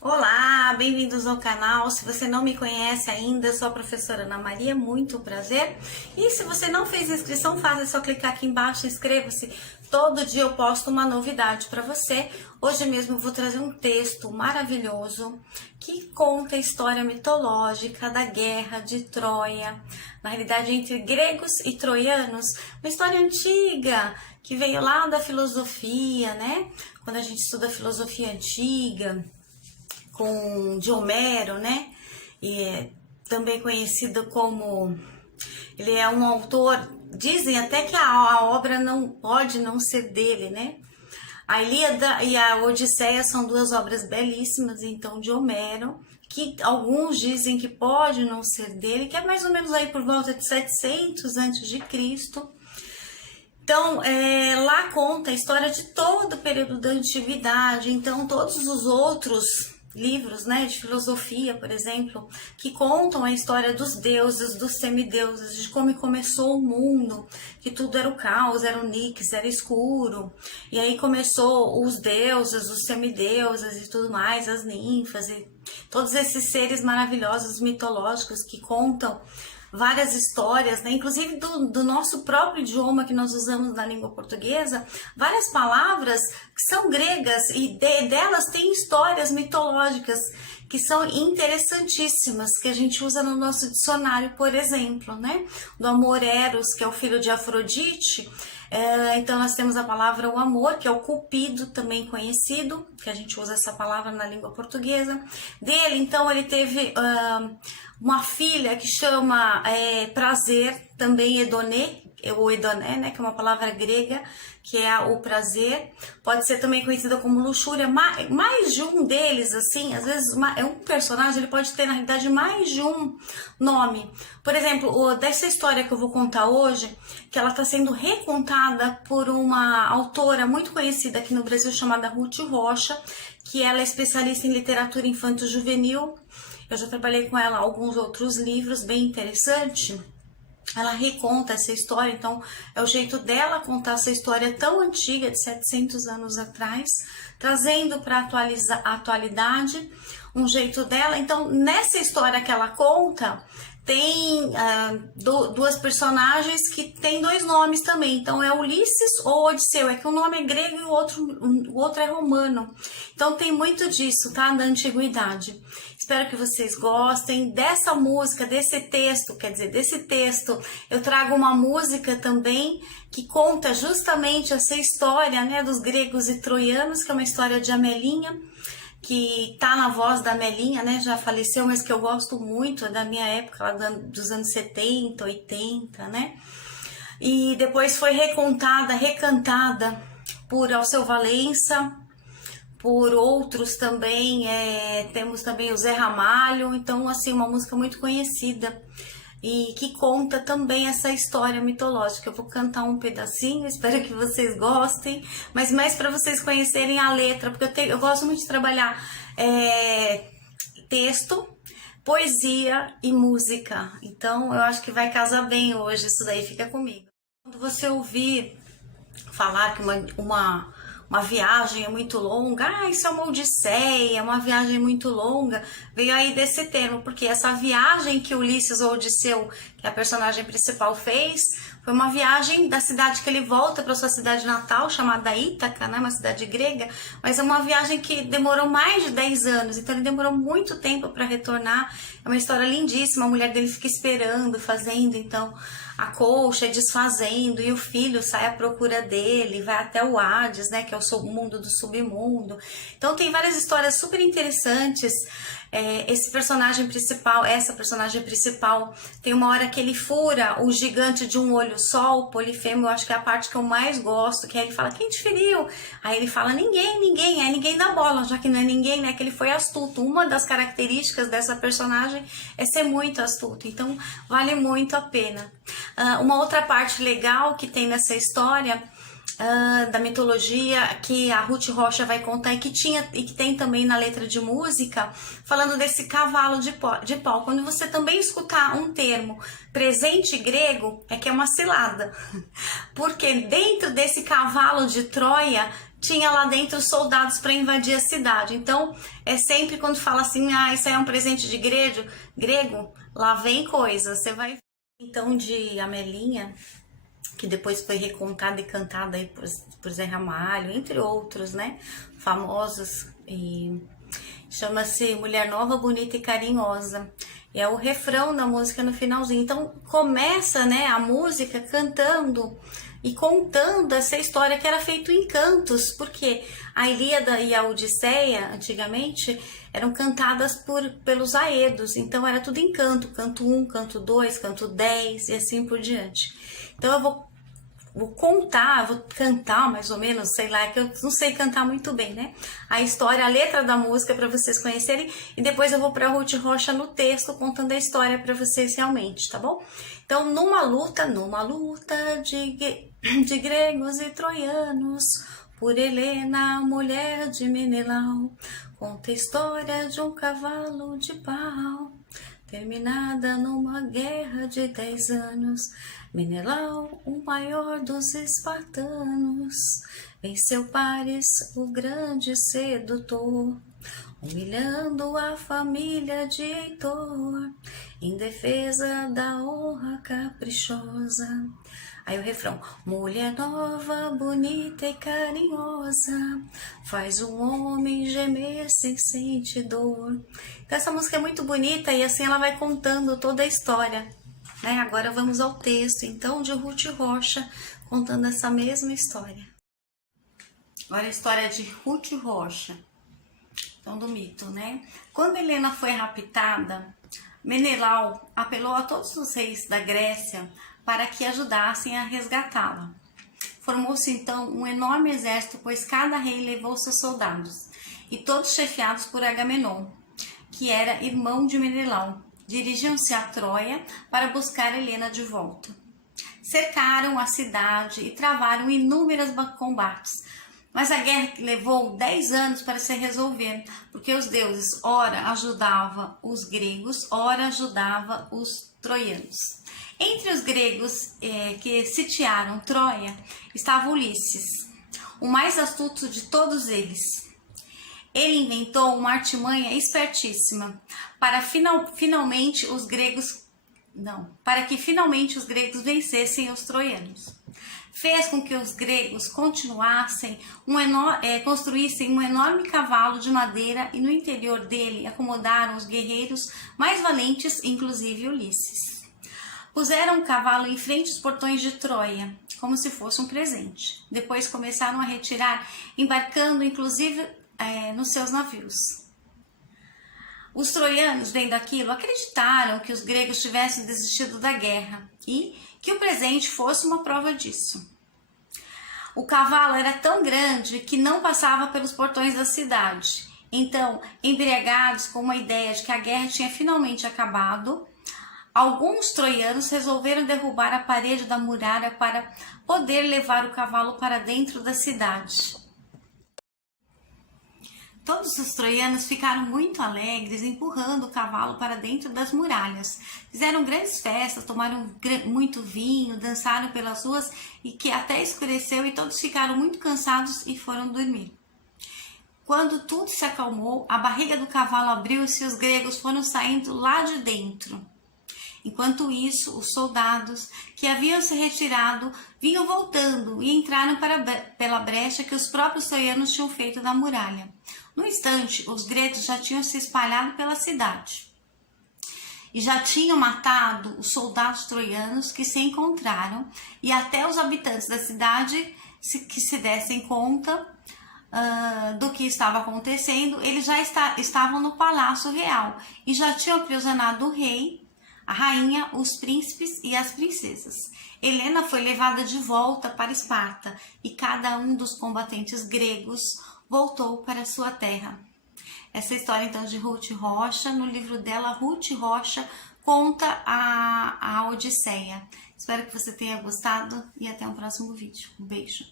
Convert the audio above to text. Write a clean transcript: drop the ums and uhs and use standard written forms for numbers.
Olá, bem-vindos ao canal. Se você não me conhece ainda, eu sou a professora Ana Maria, muito prazer. E se você não fez inscrição, faça, é só clicar aqui embaixo, inscreva-se. Todo dia eu posto uma novidade para você. Hoje mesmo eu vou trazer um texto maravilhoso que conta a história mitológica da guerra de Troia, na realidade entre gregos e troianos, uma história antiga que veio lá da filosofia, né? Quando a gente estuda filosofia antiga, de Homero, né? E é também conhecido como... Ele é um autor, dizem até que a obra não pode não ser dele, né? A Ilíada e a Odisseia são duas obras belíssimas, então, de Homero, que alguns dizem que pode não ser dele, que é mais ou menos aí por volta de 700 a.C. Então, lá conta a história de todo o período da antiguidade, então todos os outros livros, né, de filosofia, por exemplo, que contam a história dos deuses, dos semideuses, de como começou o mundo, que tudo era o caos, era o nix, era escuro, e aí começou os deuses, os semideuses e tudo mais, as ninfas, e todos esses seres maravilhosos, mitológicos, que contam várias histórias, né? Inclusive do nosso próprio idioma que nós usamos na língua portuguesa, várias palavras que são gregas e delas tem histórias mitológicas que são interessantíssimas, que a gente usa no nosso dicionário, por exemplo, né? Do amor Eros, que é o filho de Afrodite. Então nós temos a palavra o amor, que é o Cupido, também conhecido, que a gente usa essa palavra na língua portuguesa. Dele, então, ele teve uma filha que chama prazer, também Edonê, ou Edoné, né, que é uma palavra grega, que é o prazer. Pode ser também conhecida como luxúria. Mais de um deles, assim, às vezes um personagem, ele pode ter, na realidade, mais de um nome. Por exemplo, dessa história que eu vou contar hoje, que ela está sendo recontada por uma autora muito conhecida aqui no Brasil, chamada Ruth Rocha, que ela é especialista em literatura infanto-juvenil. Eu já trabalhei com ela alguns outros livros, bem interessante. Ela reconta essa história, então é o jeito dela contar essa história tão antiga, de 700 anos atrás, trazendo para a atualidade um jeito dela. Então, nessa história que ela conta, tem duas personagens que tem dois nomes também. Então, é Ulisses ou Odisseu. É que um nome é grego e o outro é romano. Então, tem muito disso, tá? Da antiguidade. Espero que vocês gostem dessa música, desse texto. Quer dizer, desse texto, eu trago uma música também que conta justamente essa história, né? Dos gregos e troianos, que é uma história de Amelinha, que tá na voz da Melinha, né, já faleceu, mas que eu gosto muito, é da minha época, lá dos anos 70, 80, né, e depois foi recantada por Alceu Valença, por outros também, temos também o Zé Ramalho, então, assim, uma música muito conhecida, e que conta também essa história mitológica. Eu vou cantar um pedacinho, espero que vocês gostem, mas mais para vocês conhecerem a letra, porque eu gosto muito de trabalhar texto, poesia e música, então eu acho que vai casar bem hoje isso daí, fica comigo. Quando você ouvir falar que uma viagem é muito longa, isso é uma odisseia, uma viagem muito longa, veio aí desse termo, porque essa viagem que Ulisses ou Odisseu, que é a personagem principal, fez, foi uma viagem da cidade que ele volta para sua cidade natal, chamada Ítaca, né, uma cidade grega, mas é uma viagem que demorou mais de 10 anos, então ele demorou muito tempo para retornar. É uma história lindíssima, a mulher dele fica esperando, fazendo, então, a colcha, desfazendo, e o filho sai à procura dele, vai até o Hades, né, que é o mundo do submundo. Então tem várias histórias super interessantes. Essa personagem principal, tem uma hora que ele fura o gigante de um olho só, o Polifemo, eu acho que é a parte que eu mais gosto, que aí ele fala, quem te feriu? Aí ele fala, ninguém, aí ninguém dá bola, já que não é ninguém, né, que ele foi astuto. Uma das características dessa personagem é ser muito astuto, então vale muito a pena. Uma outra parte legal que tem nessa história da mitologia que a Ruth Rocha vai contar e que tem também na letra de música, falando desse cavalo de pau. Quando você também escutar um termo presente grego, é que é uma cilada, porque dentro desse cavalo de Troia tinha lá dentro soldados para invadir a cidade. Então, é sempre quando fala assim, ah, isso aí é um presente de grego, lá vem coisa, você vai... Então, de Amelinha, que depois foi recontada e cantada aí por Zé Ramalho, entre outros, né, famosos, e chama-se Mulher Nova, Bonita e Carinhosa. É o refrão da música no finalzinho. Então começa, né, a música cantando e contando essa história que era feito em cantos, porque a Ilíada e a Odisseia, antigamente, eram cantadas pelos aedos, então era tudo em canto, canto 1, canto 2, canto 10 e assim por diante. Então eu vou vou cantar mais ou menos, sei lá, que eu não sei cantar muito bem, né? A história, a letra da música para vocês conhecerem, e depois eu vou para Ruth Rocha no texto contando a história para vocês realmente, tá bom? Então, numa luta de gregos e troianos, por Helena, mulher de Menelau, conta a história de um cavalo de pau, terminada numa guerra de 10 anos. Menelau, o maior dos espartanos, venceu Paris, o grande sedutor, humilhando a família de Heitor, em defesa da honra caprichosa. Aí o refrão: mulher nova, bonita e carinhosa, faz um homem gemer sem sentir dor. Então essa música é muito bonita e assim ela vai contando toda a história, né? Agora vamos ao texto, então, de Ruth Rocha, contando essa mesma história. Agora a história de Ruth Rocha, então do mito, né? Quando Helena foi raptada, Menelau apelou a todos os reis da Grécia para que ajudassem a resgatá-la. Formou-se então um enorme exército, pois cada rei levou seus soldados, e todos chefiados por Agamenon, que era irmão de Menelau. Dirigiam-se a Troia para buscar Helena de volta. Cercaram a cidade e travaram inúmeros combates, mas a guerra levou 10 anos para se resolver, porque os deuses ora ajudavam os gregos, ora ajudavam os troianos. Entre os gregos que sitiaram Troia estava Ulisses, o mais astuto de todos eles. Ele inventou uma artimanha espertíssima para que finalmente os gregos vencessem os troianos. Fez com que os gregos construíssem um enorme cavalo de madeira e no interior dele acomodaram os guerreiros mais valentes, inclusive Ulisses. Puseram o cavalo em frente aos portões de Troia, como se fosse um presente. Depois começaram a retirar, embarcando inclusive nos seus navios. Os troianos, vendo aquilo, acreditaram que os gregos tivessem desistido da guerra e que o presente fosse uma prova disso. O cavalo era tão grande que não passava pelos portões da cidade. Então, embriagados com uma ideia de que a guerra tinha finalmente acabado, alguns troianos resolveram derrubar a parede da muralha para poder levar o cavalo para dentro da cidade. Todos os troianos ficaram muito alegres, empurrando o cavalo para dentro das muralhas. Fizeram grandes festas, tomaram muito vinho, dançaram pelas ruas e que até escureceu e todos ficaram muito cansados e foram dormir. Quando tudo se acalmou, a barriga do cavalo abriu-se e os gregos foram saindo lá de dentro. Enquanto isso, os soldados que haviam se retirado vinham voltando e entraram pela brecha que os próprios troianos tinham feito da muralha. No instante, os gregos já tinham se espalhado pela cidade e já tinham matado os soldados troianos que se encontraram, e até os habitantes da cidade que se dessem conta do que estava acontecendo, eles já estavam no palácio real e já tinham aprisionado o rei, a rainha, os príncipes e as princesas. Helena foi levada de volta para Esparta e cada um dos combatentes gregos voltou para sua terra. Essa história então de Ruth Rocha, no livro dela, Ruth Rocha conta a Odisseia. Espero que você tenha gostado e até o próximo vídeo. Um beijo.